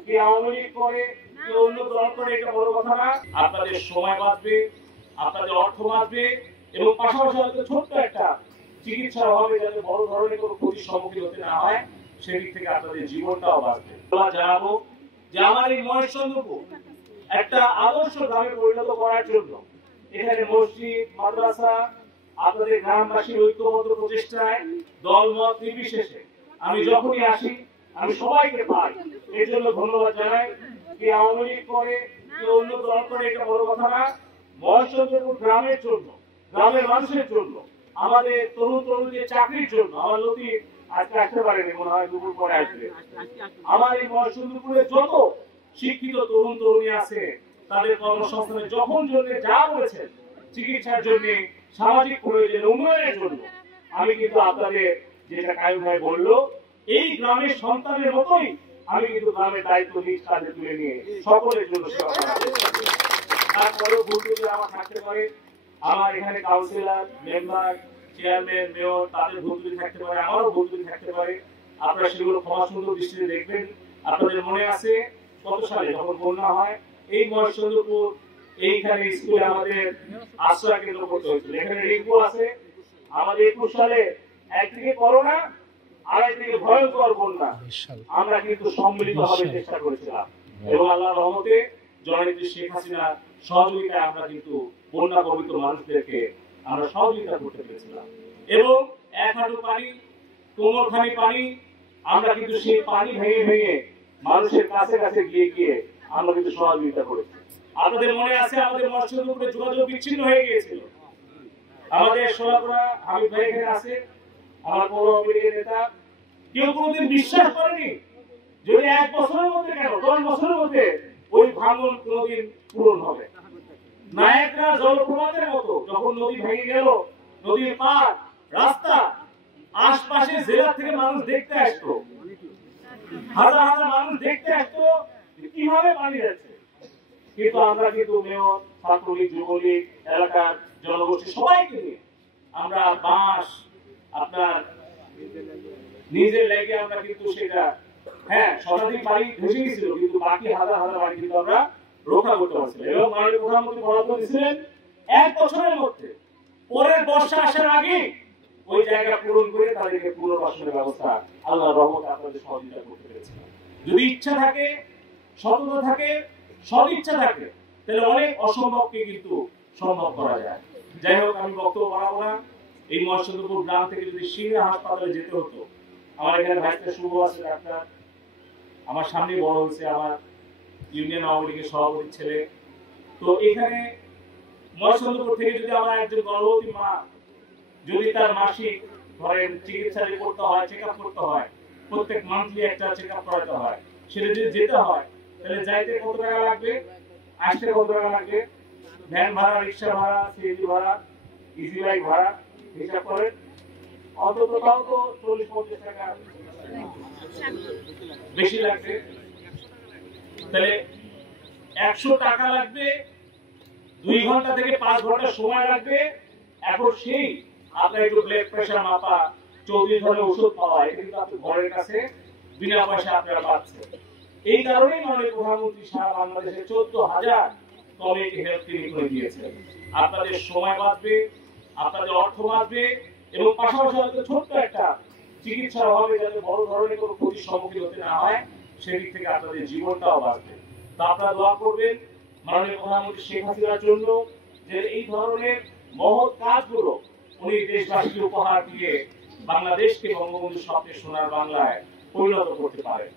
কে আওয়ামী লীগ করে কে অন্য দল করে এটা বড় কথা না। আপনাদের সময় বাঁচবে, আপনাদের অর্থ বাঁচবে এবং পাশাপাশি হয়তো ছোট্ট একটা চিকিৎসার অভাবে যাতে বড় ধরনের কোনো ক্ষতির সম্মুখীন হতে না হয় সেদিক থেকে আপনাদের জীবনটাও বাঁচবে। জানাবো যে আমার এই মহেশচন্দ্রপুর একটা আদর্শ গ্রামে পরিণত করার জন্য এখানে মসজিদ, মাদ্রাসা, আপনাদের গ্রামবাসীর ঐক্যবদ্ধ প্রচেষ্টায় দলমত নির্বিশেষে আমি যখনই আসি আমি সবাইকে পাই। এর জন্য ধন্যবাদ জানাই। কে আওয়ামী লীগ করে কে অন্য দল করে এটা বড় কথা না। মহেশচন্দ্রপুর গ্রামের জন্য, গ্রামের মানুষের জন্য, আমাদের তরুণ তরুণীদের চাকরির জন্য আমার লতি আজকে আসতে পারেনি, মনে হয় দুপুর পরে আসবে। আমার এই মহেশচন্দ্রপুরে যত শিক্ষিত তরুণ তরুণী আছে তাদের কর্মসংস্থানের যখন জন্য যা বলেছেন, চিকিৎসার জন্য, সামাজিক প্রয়োজনে, উন্নয়নের জন্য, আমি কিন্তু আপনাদের যেটা কায়ুম ভাই বললো এই গ্রামের সন্তানের মতোই আমি কিন্তু গ্রামের দায়িত্ব নিজ কাঁধে তুলে নিয়ে সকলের জন্য সেবা করতে। তারপরেও ভুল ত্রুটি আমার থাকতে পারে, আমার এখানে কাউন্সিলর, মেম্বার, চেয়ারম্যান, মেয়র তাদের ভুল ত্রুটি থাকতে পারে, আমারও ভুল ত্রুটি থাকতে পারে। আপনারা সেগুলো ক্ষমা সুন্দর দৃষ্টিতে দেখবেন। আপনাদের মনে আছে কত সালে যখন বন্যা হয় এই মহেশচন্দ্রপুর এইখানে স্কুলে আমাদের আশ্রয় কেন্দ্র করতে হয়েছিল। এখানে রিঙ্কু আছে। আমাদের 21 সালে একদিকে করোনা আর একদিকে ভয়ঙ্কর বন্যা, আমরা কিন্তু সম্মিলিতভাবে চেষ্টা করেছিলাম এবং আল্লাহর রহমতে জননেত্রী শেখ হাসিনার সহযোগিতায় আমরা কিন্তু বন্যা প্রভাবিত মানুষদেরকে আমরা সহযোগিতা করতে পেরেছিলাম এবং এক হাঁটু পানি, কোমরখানি পানি, আমরা কিন্তু সেই পানি ভেঙে ভেঙে মানুষের কাছে কাছে গিয়ে গিয়ে আমরা কিন্তু সহযোগিতা করেছি। আপনাদের মনে আছে আমাদের মহেশচন্দ্রপুরে যোগাযোগ বিচ্ছিন্ন হয়ে গিয়েছিল। আমাদের সোলাপুরা হাবিব ভাই এখানে আছে, আমার পৌর লীগের নেতা। কেউ কোনোদিন বিশ্বাস করেনি যদি 1 বছরের মধ্যে কেন 10 বছরের মধ্যে ওই ভাঙন কোনোদিন পূরণ হবে। নায়করা জলপ্রপাতের মতো যখন নদী ভেঙে গেল, নদীর পার, রাস্তা, আশপাশের জেলা থেকে মানুষ দেখতে আসতো, হাজার হাজার মানুষ দেখতে আসতো কিভাবে পানি যাচ্ছে। কিন্তু আমরা কিন্তু মেয়র, ছাত্রলীগ, যুবলীগ, এলাকার জনগোষ্ঠী সবাইকে নিয়ে আমরা বাঁশ আপনার নিজের লেগে আমরা কিন্তু সেটা শতাধিক বাড়ি ধসে গেছিল, কিন্তু বাকি হাজার হাজার বাড়ি কিন্তু আমরা রক্ষা করতে পারছিলাম এবং মাননীয় প্রধানমন্ত্রী বরাদ্দ দিয়েছিলেন 1 বছরের মধ্যে পরের বর্ষা আসার আগে ওই জায়গা পূরণ করে তাদেরকে পুনর্বাসনের ব্যবস্থা আল্লাহর রহমতে আপনাদের সহযোগিতা করতে পেরেছিলাম। যদি ইচ্ছা থাকে, সততা থাকে, সদিচ্ছা থাকে, তাহলে অনেক অসম্ভবকে কিন্তু সম্ভব করা যায়। যাই হোক, আমি বক্তব্য বাড়াবো না। এই মহেশচন্দ্রপুর গ্রাম থেকে যদি সিংড়া হাসপাতালে যেতে হতো, আমার এখানে ভাইসটা শুভ আছে ডাক্তার, আমার সামনেই বড় হয়েছে, আমার ইউনিয়ন আওয়ামী লীগের সভাপতির ছেলে। তো এখানে মহেশচন্দ্রপুর থেকে যদি আমার একজন গর্ভবতী মা যদি তার মাসিক ধরেন চিকিৎসা করতে হয়, চেক আপ করতে হয়, প্রত্যেক মান্থলি একটা চেক আপ করাতে হয়, সেটা যদি যেতে হয় তাহলে যাইতে কত টাকা লাগবে, আসতে কত টাকা লাগবে, ভ্যান ভাড়া, রিক্সা ভাড়া, সিএনজি ভাড়া, ইজি বাইক ভাড়া হিসাব করেন, অন্তত তাও তো 40-50 টাকা বেশি লাগবে। তাহলে 100 টাকা লাগবে, 2 ঘন্টা থেকে 5 ঘন্টা সময় লাগবে। এখন সেই আপনার একটু ব্লাড প্রেশার মাপা, 34 ধরনের ওষুধ পাওয়া, এটা কিন্তু আপনি ঘরের কাছে বিনা পয়সা আপনারা পাচ্ছেন। এই কারণেই মাননীয় প্রধানমন্ত্রী সারা বাংলাদেশে 14,000 কমিউনিটি হেলথ ক্লিনিক করে দিয়েছেন। আপনাদের সময় বাঁচবে, আপনাদের অর্থ বাঁচবে এবং পাশাপাশি হয়তো ছোট্ট একটা চিকিৎসার অভাবে যাতে বড় ধরনের কোনো ক্ষতির সম্মুখীন হতে না হয় সেদিক থেকে আপনাদের জীবনটাও বাঁচবে। তো আপনারা দোয়া করবেন মাননীয় প্রধানমন্ত্রী শেখ হাসিনার জন্য যে এই ধরনের মহৎ কাজগুলো উনি দেশবাসীকে উপহার দিয়ে বাংলাদেশকে বঙ্গবন্ধুর স্বপ্নের সোনার বাংলায় পরিণত করতে পারেন।